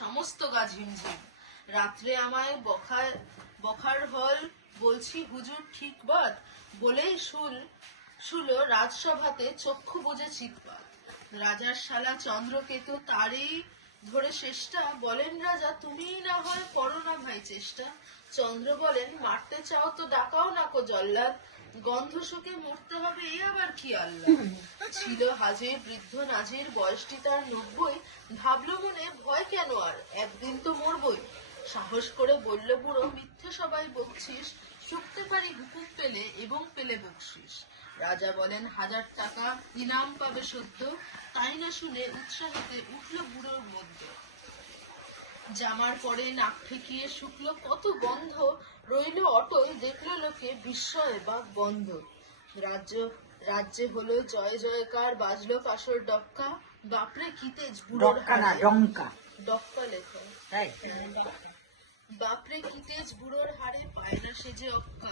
সমস্ত গা ঝিমঝিম। রাত্রে আমায় বখার হল, বলছি হুজুর ঠিক বাত, বলেই শুলো রাজসভাতে চক্ষু বুজে চিৎপাত। রাজার শালা চন্দ্রকেতু তারই ধরে শেষটা, বলেন রাজা তুমিই না হয় করো না ভাই চেষ্টা। চন্দ্র বলেন মারতে চাও তো ডাকাও নাকো জল্লাদ, গন্ধ শুকে মরতে হবে এ আবার কি আল্লাহ। ছিল হাজির বৃদ্ধ নাজির, বয়সটি তার 90, ভাবলো মনে ভয় কেন আর, একদিন তো মরবই। সাহস করে বলল বুড়ো, মিথ্যে সবাই বকছিস, শুকতে পারি হুকুম পেলে এবং পেলে বকশিস। রাজা বলেন 1000 টাকা ইনাম পাবে সদ্য, তাই না শুনে উৎসাহিতে উঠল বুড়োর মধ্যে। জামার পরে নাক ঠেকিয়ে শুকলো কত গন্ধ, রইল অটল দেখলো লোকে বিস্ময়ে বাক বন্ধ। রাজ্যে হলো জয় জয়কার, বাজলো কাসর ডক্কা, বাপরে কি তেজ বুড়োর হাড়ে। ডক্কা লেখা। বাপরে কি তেজ বুড়োর হাড়ে, পায় না সেজে অক্কা।